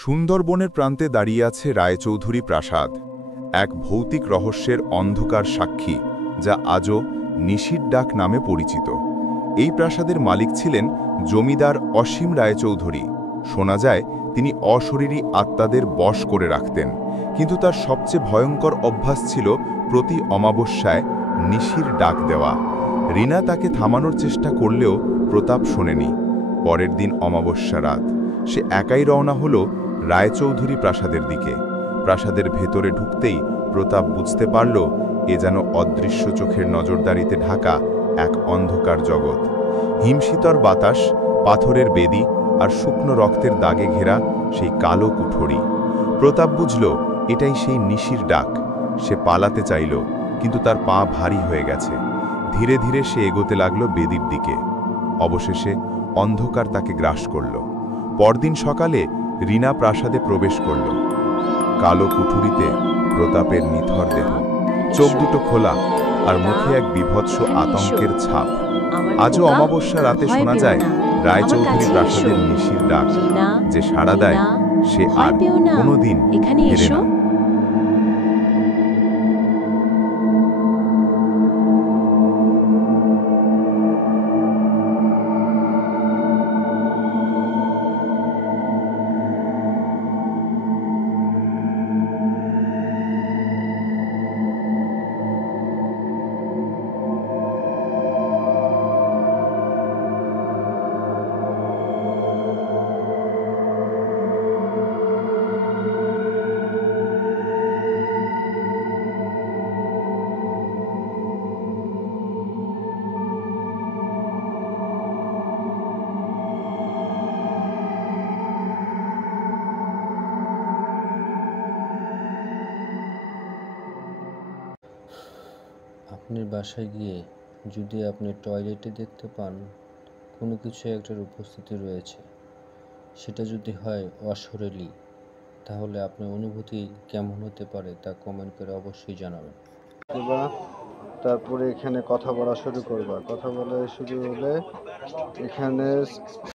সুন্দরবনের প্রান্তে দাঁড়িয়ে আছে রায়চৌধুরী প্রাসাদ, এক ভৌতিক রহস্যের অন্ধকার সাক্ষী যা আজও নিশির ডাক নামে পরিচিত। এই প্রাসাদের মালিক ছিলেন জমিদার অসীম রায়চৌধুরী। শোনা যায় তিনি অশরীরী আত্মাদের বশ করে রাখতেন, কিন্তু তার সবচেয়ে ভয়ঙ্কর অভ্যাস ছিল প্রতি অমাবস্যায় নিশির ডাক দেওয়া। রিনা তাকে থামানোর চেষ্টা করলেও প্রতাপ শোনেনি। পরের দিন অমাবস্যা রাত, সে একাই রওনা হলো রায়চৌধুরী প্রাসাদের দিকে। প্রাসাদের ভেতরে ঢুকতেই প্রতাপ বুঝতে পারল এ যেন অদৃশ্য চোখের নজরদারিতে ঢাকা এক অন্ধকার জগৎ। হিমশীতল বাতাস, পাথরের বেদি আর শুকনো রক্তের দাগে ঘেরা সেই কালো কুঠরি। প্রতাপ বুঝল এটাই সেই নিশির ডাক। সে পালাতে চাইল, কিন্তু তার পা ভারী হয়ে গেছে। ধীরে ধীরে সে এগোতে লাগলো বেদির দিকে। অবশেষে অন্ধকার তাকে গ্রাস করল। পরদিন সকালে রিনা প্রাসাদে প্রবেশ করল। কালো কুঠুরিতে প্রতাপের নিথর দেহ, চোখ দুটো খোলা আর মুখে এক বিভৎস আতঙ্কের ছাপ। আজও অমাবস্যা রাতে শোনা যায় রায়চৌধুরী প্রাসাদের নিশির ডাক, যে সাড়া দেয় সে আর কোনোদিন ফেরে না। আপনার বাসায় গিয়ে যদি আপনি টয়লেটে দেখতে পান কোনো কিছু একটার উপস্থিতি রয়েছে, সেটা যদি হয় অশরীরী, তাহলে আপনার অনুভূতি কেমন হতে পারে তা কমেন্ট করে অবশ্যই জানাবেন। তারপরে এখানে কথা বলা শুরু করবা। কথা বলা শুরু হলে এখানে